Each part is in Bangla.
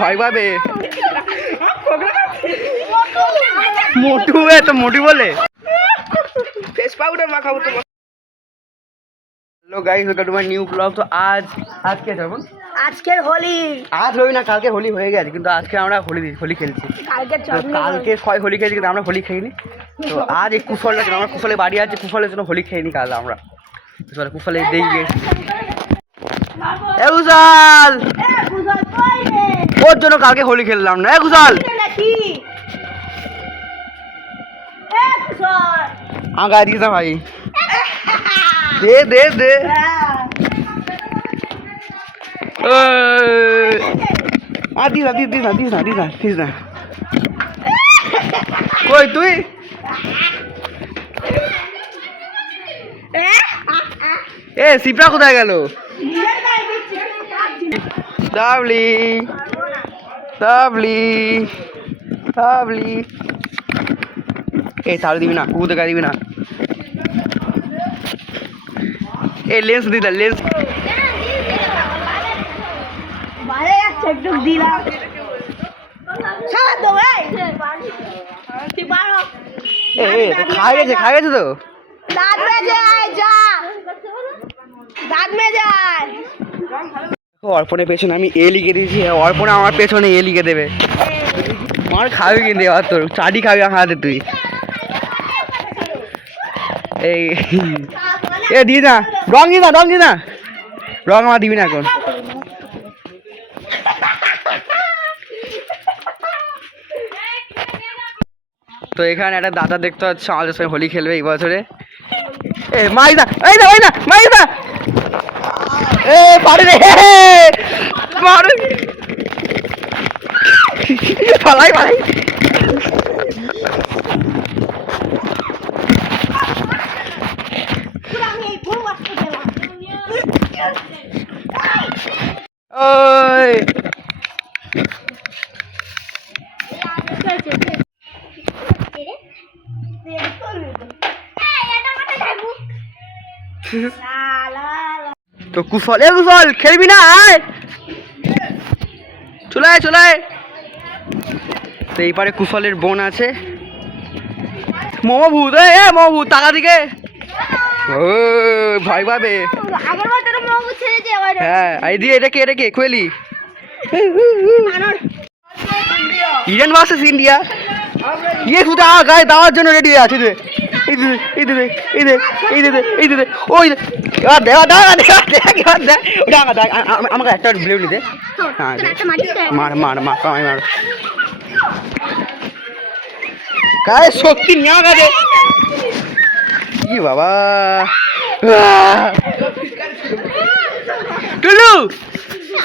ভয় পাবে। মোটু তো মোটু বলে ফেস পাউডার মাখাবো তোমার। Hello guys, welcome to my new blog. তো আজকে যেমন আজকের হোলি, আজ হোলি না, কালকে হোলি হয়ে গেছে, কিন্তু আজকে আমরা হোলি খেলছি। কালকে সবাই হোলি খেয়েছি কিন্তু আমরা হোলি খাইনি। তো আজ এই কুফলটা, আমরা কুফলে বাড়ি আছে, কুফলের জন্য হোলি খেয়ে নি কাল আমরা। কুফলে দিয়ে গেছি ওর জন্য কালকে হোলি খেললাম না। কুশল আগা দিস না ভাই, দে দে দে। দিস না কই তুই? এ সিপরা কোথায় গেল? Lovely lovely lovely. এই তাহলে দিবি না, কুকুরতে গায়ে দিবি না। এই লেন্স দিদা, লেন্স খাই গেছে তো। অর্পণের পেছনে আমি এ লিখে দিয়েছি, অর্পণে আমার পেছনে এ লিখে দেবে। আমার খাবি কিন্তু এবার তোর চাটি খাবি হাতে তুই। এই এ দিস না, রং দিস না, রং আমার দিবি না এখন। তো এখানে একটা দাদা দেখতে হচ্ছে আমাদের সঙ্গে হোলি খেলবে এই বছরে। এ মাইদা মাইদা এ পারে রে মার পালাই ওই তো কুফল খেলবি না? আয় চলে তো এইপারে কুফলের বোন আছে মমভূত। মমভূত টাকা দিকে ভয় পাবে। হ্যাঁ এই দিয়ে এটা কে খুয়েলি? Iran versus India. ইয়ে শুধু গায়ে দেওয়ার জন্য রেডি হয়ে আছে। আমাকে একটা ব্লেড নিতে মার গায়ে শক্তি নেওয়া গেছে কি বাবা। টুলু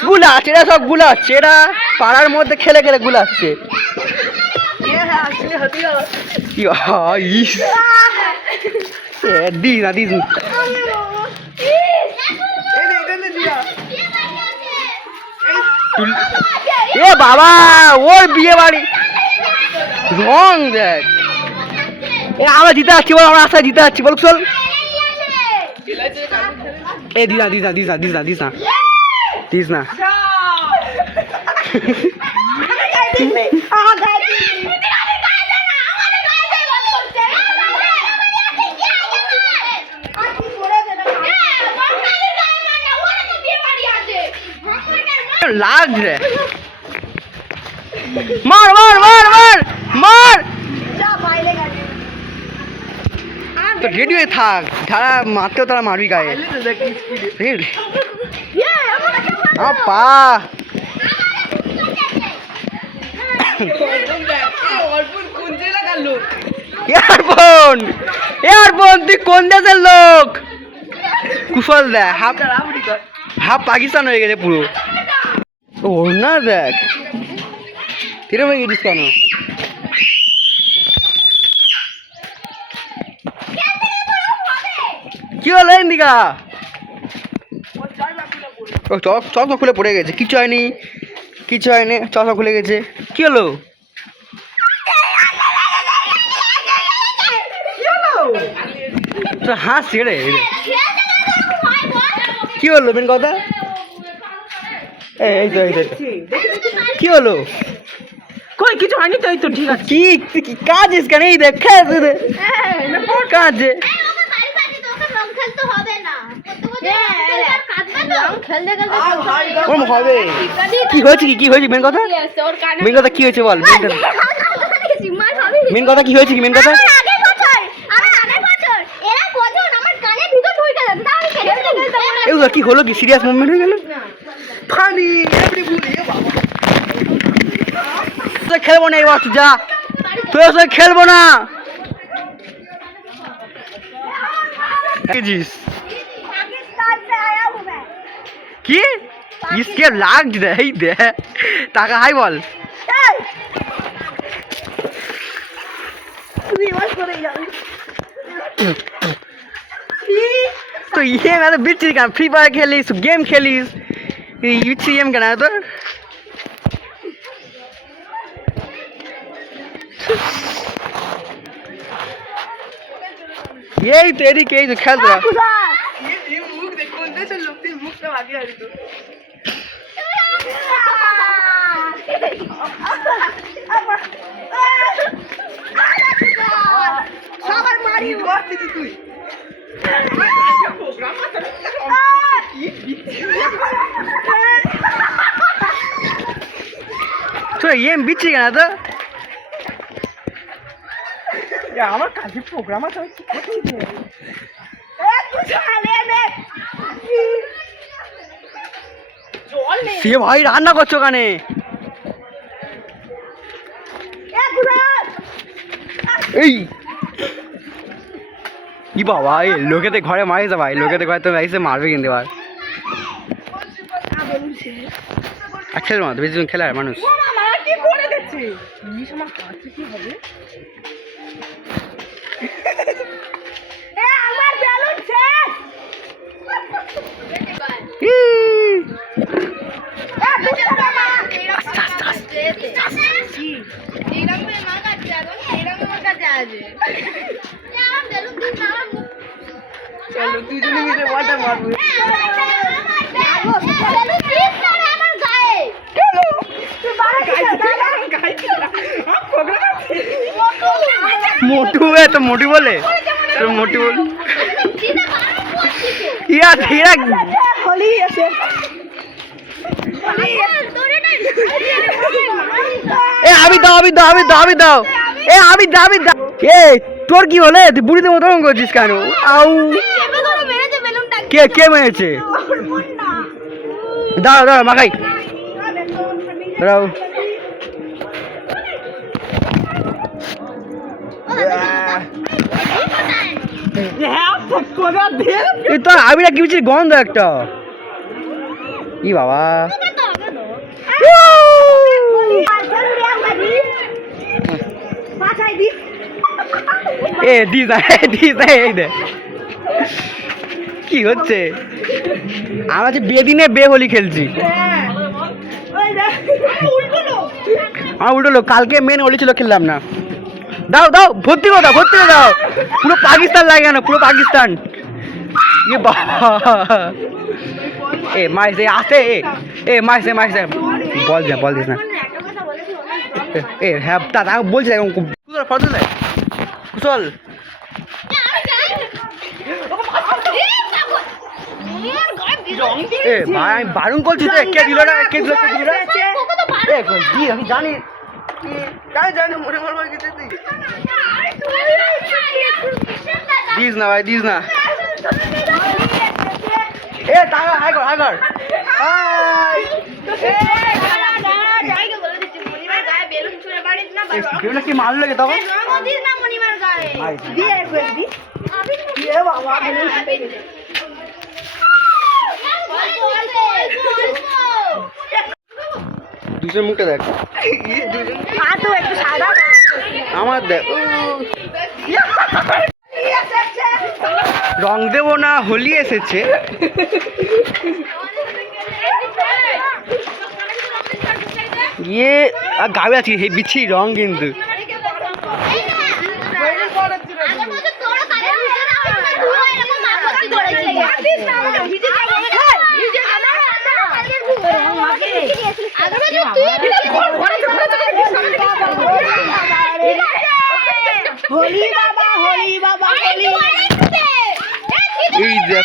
গুলা চেরা, সব গুলা চেরা পাড়ার মধ্যে খেলে গুলা আসছে। দিস এ বাবা, ওর বিয়ে বাড়ি রং দেখ। আমরা জিতে যাচ্ছি বল, আমরা আশায় জিতে যাচ্ছি বল। চল এ দিস না লাগছে। মার তো রেডি হয়ে থাক, যারা মারতেও তারা মারবি গায়ে। পা এয়ারফোন তুই কোন দেশের লোক? কুশল দেখ হাফ পাকিস্তান হয়ে গেছে পুরো। ওর না দেখ কিরম হয়ে গেছিস কেন? কি হলো ইন্দিকা? চশমা খুলে পড়ে গেছে। কিছু হয়নি চশমা খুলে গেছে। কি হলো? হাসছি রে। কি হলো মেন কথা? এই তো কি হলো? কই কিছু হয়নি তো, এই তো ঠিক আছে। কি কাজ কেন? এই দেখ কাজ হবে। কি হয়েছে? কি হয়েছে মেন কথা? মেন কথা কি হয়েছে বল? মেন কথা কি হয়েছে? কি মেন কথা? এগুলো কি হলো? কি সিরিয়াস মুভমেন্ট হয়ে গেল? ফানি খেলবো না এবার, যা তোর সাথে খেলবো না। কি इसके लाग दे টাকা হাই বল। तो ये मैं तो बिच का फ्री फायर खेलिस, गेम खेलिस, ये गेम केना তোর? यही तेरी के जो खेल रहा ये मुख देख कौन से लोग ती मुख से आगे आ रही तो সবার মারি করতেছি তুই প্রোগ্রাম তো ये বিচি কেন তো? আমার কাছে প্রোগ্রাম আছে, কি করছিস? সে ভাই রান্না করছো কানে? এই কি বাবা, এই লোকেতে ঘরে মারিস ভাই, লোকেতে ঘরে তো এসে মারবে কিন্তু এবার। আর খেলবো না তো, বেশি খেলার মানুষ। চলো দুজনে মিলে ওয়াটার মারবো। मोटू है तो मोटू बोले, तो मोटू बोले यार धीरा होली ऐसे ए अभी दाओ अभी दाओ अभी दाओ अभी दाओ ए अभी दाओ अभी दाओ ए তোর কি হলে? তুই বুড়িতে মতো করছিস কেন? আউ কে মেরেছে? দাঁড়াও দাঁড়াও মাখাই দাঁড়াও। তো আমি না কি বলছি, গন্ধ একটা। ই বাবা এ দিস এই দে কি হচ্ছে? আমরা যে বেদিনে বে হোলি খেলছি। আমার উল্টো লোক, কালকে মেন হোলি ছিল, খেললাম না। দাও দাও ভর্তি করে দাও, ভর্তি করে দাও। পুরো পাকিস্তান লাগে না, পুরো পাকিস্তান। এ বাবা এ মাইস এ আসতে এ মাইস বল দিস না। এ হ্যাঁ দাদা বলছি কুশল ফটো দেয় কুশল। এ ভাই আমি বারণ করছি তো, কে দিল না? কে দিল? আমি জানি মনে মনে দিস না ভাই, দিস না। এ টাকা হাই কর হাই। কি মাল লাগে তখন? দুজন মুখটা দেখ, আমার দেখ। রং দেবো না, হোলি এসেছে। ইয়ে গাবে আছি হে বিচ্ছি রং কিন্তু।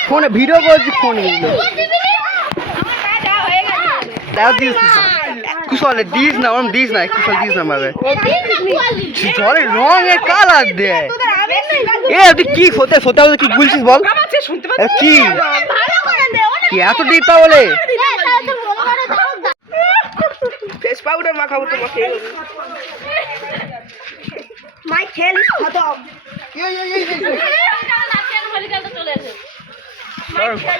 ফোনে ভিডিও করছি ফোন দিস না কুশলে দিস না ওরম দিস না কুশল দিস না ভাবে জলের রঙের কালার দে এ তুই কি ফোতে ফোতে কি বলছিস বল কি কি এত ডিপ তাহলে ফেস পাউডার মাখাবো তোমাকে মাই খেল ইজ খতম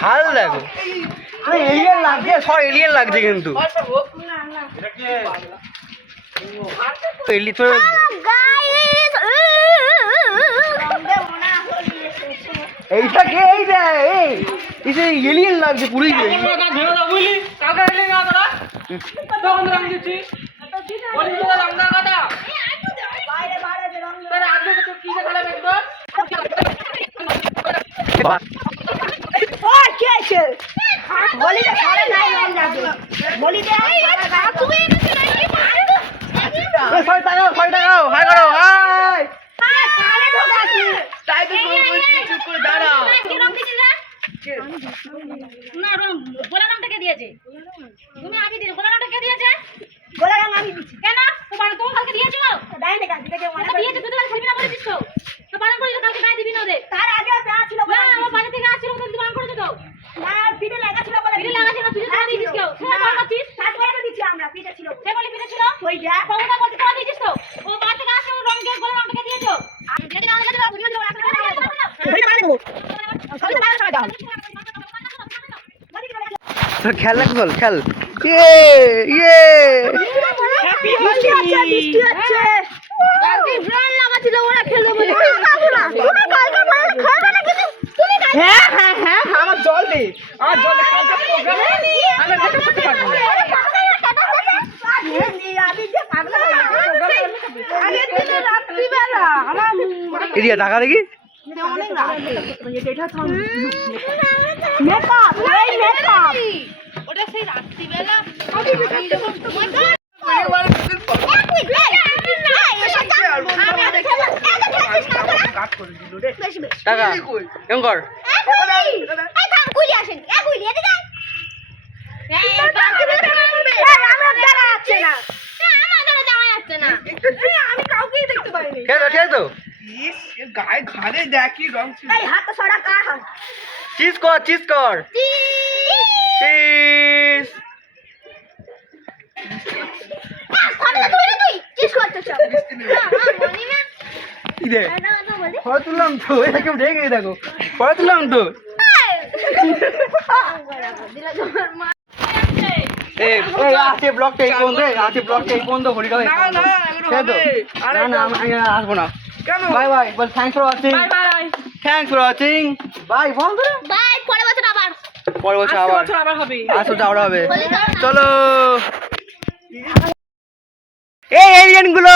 ভালো লাগে এলিয়েন লাগছে সব এলিয়েন লাগছে কিন্তু এইটা কে এই রে এই যে এলিয়েন লাগছে পুরোই খেল না বল খেল ইয়ে আমার জল দে আমার জল এদিকে টাকা দেখি টাকা কেমন কর তো গায়ে ঘাড়ে দেখি রং চিজ কর চিজ কর চিজ পরে তুললাম তো এটা কেউ ঢেকে দেখো পরে তুললাম তো আছে ব্লকটা এই পর্যন্ত আছে ব্লকটা এই পর্যন্ত হলিটা না আমি আসবো না বাই বাই বল thanks for watching thanks for watching bye বল বাই পরের বছর আবার হবে আসো যাওয়া হবে চলো এই এলিয়েন গুলো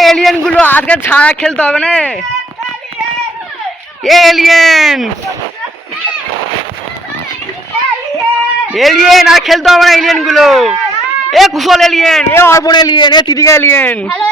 এলিয়েন গুলো আজকে ছাড়া খেলতে হবে না এলিয়েন আর খেলতে হবে না এলিয়েন গুলো এ কুশল এলিয়েন এ অর্পণ এলিয়েন এ তিতিকা এলিয়েন হ্যালো